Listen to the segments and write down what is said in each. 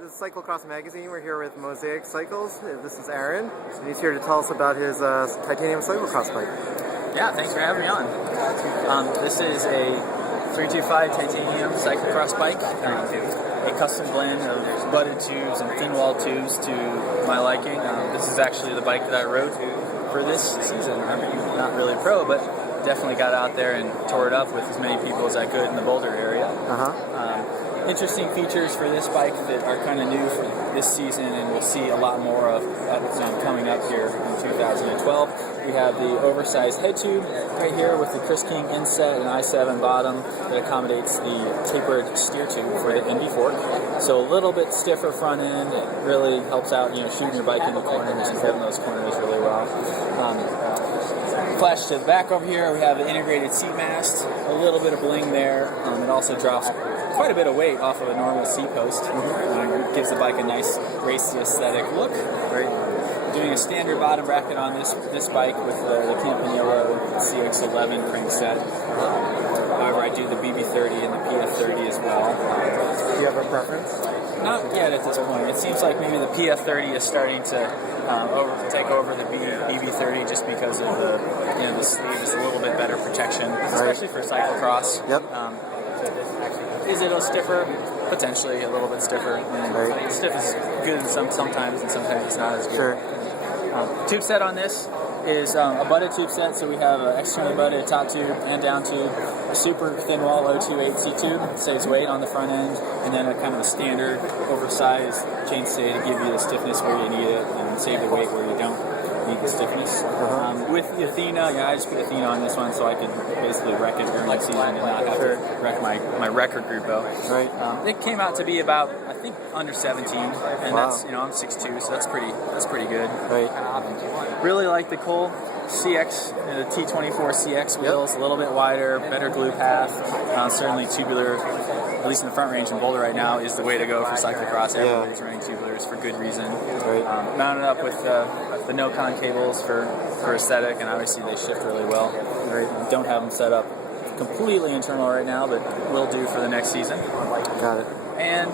This is Cyclocross magazine. We're here with Mosaic Cycles. This is Aaron, and he's here to tell us about his titanium cyclocross bike. Yeah, thanks for having me on. This is a 325 titanium cyclocross bike, a custom blend of butted tubes and thin wall tubes to my liking. This is actually the bike that I rode for this season. I'm not really a pro, but definitely got out there and tore it up with as many people as I could in the Boulder area. Interesting features for this bike that are kind of new for this season, and we'll see a lot more of coming up here in 2012. We have the oversized head tube right here with the Chris King inset and i7 bottom that accommodates the tapered steer tube for the NB fork. So a little bit stiffer front end. It really helps out, shooting your bike into corners and holding those corners really well. Flash to the back over here, we have an integrated seat mast, a little bit of bling there. It also drops quite a bit of weight off of a normal seat post. Gives the bike a nice racy aesthetic look. Doing a standard bottom bracket on this bike with the Campanile CX11 crankset. However, I do the BB30 and the PF30 as well. Do you have a preference? Not yet at this point. It seems like maybe the PF30 is starting to take over the BB30 just because of the sleeve is a little bit better protection, especially for cyclocross. Yep. Is it a stiffer? Potentially a little bit stiffer. Stiff is good sometimes, and sometimes it's not as good. Sure. Tube set on this is a butted tube set, so we have an externally butted top tube and down tube, a super thin wall 028C tube, saves weight on the front end, and then a kind of a standard oversized chainstay to give you the stiffness where you need it and save the weight where you don't need the stiffness. With the Athena, I just put Athena on this one so I could basically wreck it during the season and not have to wreck my record group though. It came out to be about, I think, under 17, and that's, I'm 6'2", so that's pretty good. Really like the Cole CX, the T24 CX wheels, a little bit wider, better glue path. Certainly tubular, at least in the front range in Boulder right now, is the way to go for cyclocross. Everybody's running tubulars for good reason. Mounted up with the no-con cables for aesthetic, and obviously they shift really well. Don't have them set up completely internal right now, but will do for the next season. Got it. And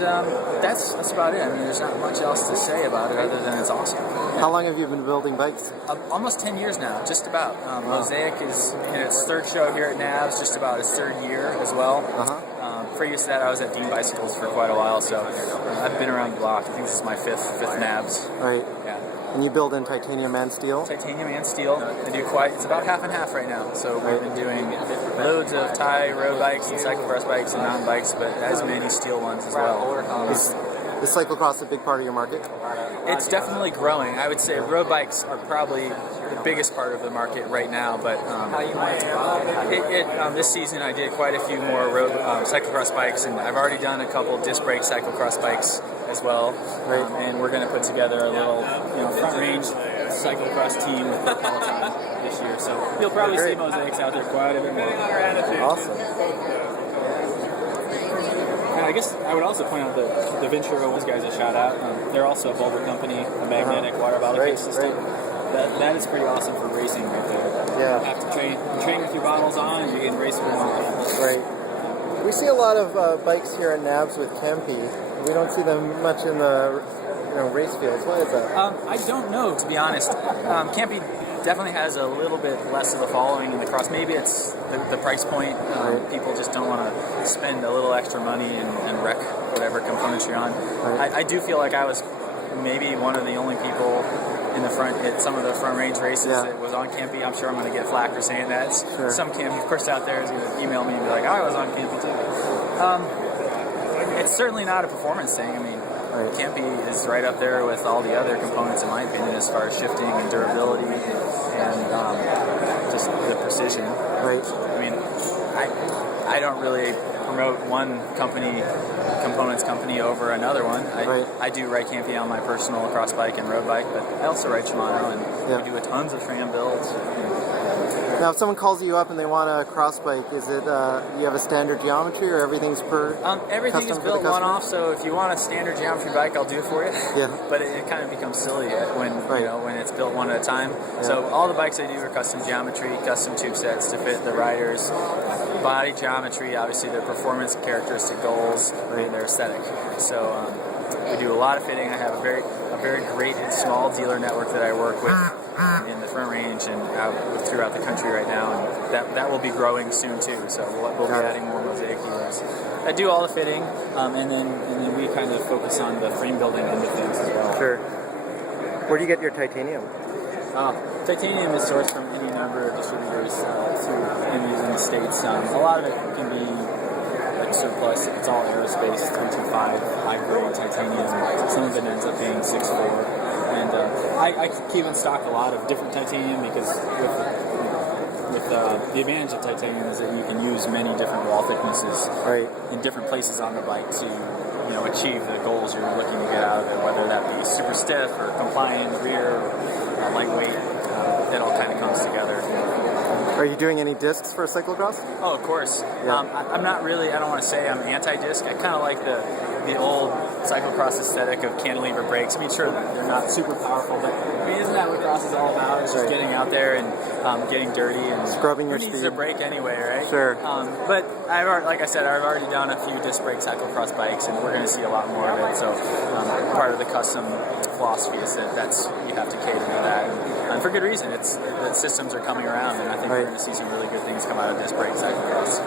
that's about it. I mean, there's not much else to say about it other than it's awesome. How long have you been building bikes? Almost 10 years now, just about. Mosaic is in its third show here at NABS, just about its third year as well. Previous to that, I was at Dean Bicycles for quite a while, so I've been around the block. I think this is my fifth NABS. Yeah. And you build in titanium and steel? Titanium and steel. It's about half and half right now. So we've been doing loads of Thai road bikes and cyclocross bikes and mountain bikes, but as many steel ones as well. Is cyclocross a big part of your market? It's definitely growing. I would say road bikes are probably the biggest part of the market right now, but this season I did quite a few more road cyclocross bikes, and I've already done a couple disc brake cyclocross bikes as well. And we're going to put together a little front range cyclocross team with the Peloton this year. So you'll probably see Mosaics out there quite a bit more. Awesome. I guess I would also point out the Ventura Owens guys a shout out. They're also a Boulder company, a magnetic water bottle case system. That is pretty awesome for racing right there. You have to train with your bottles on, and you can race with them on. We see a lot of bikes here at NABS with Kempe. We don't see them much in the race fields. Why is that? I don't know, to be honest. Kempe definitely has a little bit less of a following in the cross. Maybe it's the price point. People just don't want to spend a little extra money and wreck whatever components you're on. I do feel like I was maybe one of the only people in the front at some of the front range races that was on Kempe. I'm sure I'm going to get flack for saying that. Some Kempe person out there is going to email me and be like, I was on Kempe too. It's certainly not a performance thing. I mean, Kempe is right up there with all the other components, in my opinion, as far as shifting and durability and just the precision. I mean, I don't really promote one components company over another one. I do ride Kempe on my personal cross bike and road bike, but I also ride Shimano, and we do tons of tram builds. Now, if someone calls you up and they want a cross bike, is it you have a standard geometry, or everything's per everything is built one-off, so if you want a standard geometry bike, I'll do it for you. But it kind of becomes silly when it's built one at a time. So all the bikes I do are custom geometry, custom tube sets to fit the riders, body geometry, obviously their performance characteristic goals, and their aesthetic. So We do a lot of fitting. I have a very great and small dealer network that I work with in the Front Range and throughout the country right now, and that will be growing soon too. So we'll be adding more Mosaic dealers. I do all the fitting, and then we kind of focus on the frame building end of things as well. Sure. Where do you get your titanium? Titanium is sourced from any number of distributors in the States. A lot of it can be like surplus. It's all aerospace, 325 high-grade titanium. Some of it ends up being 6.4. And I keep in stock a lot of different titanium because with the advantage of titanium is that you can use many different wall thicknesses in different places on the bike to achieve the goals you're looking to get out of it, whether that be super stiff or compliant in the rear or lightweight. It all kind of comes together. Are you doing any discs for cyclocross? Oh, of course. Yeah. I'm not really, I don't want to say I'm anti-disc. I kind of like the old cyclocross aesthetic of cantilever brakes. I mean, sure, they're not super powerful, but I mean, isn't that what cross is all about? It's just getting out there and getting dirty and scrubbing your speed. Who needs a brake anyway, right? Sure. But like I said, I've already done a few disc brake cyclocross bikes, and we're going to see a lot more of it. So part of the custom philosophy is that's you have to cater to that, and for good reason. The systems are coming around, and I think we're going to see some really good things come out of disc brake cyclocross.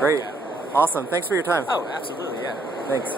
Great. Awesome. Thanks for your time. Oh, absolutely, yeah. Thanks.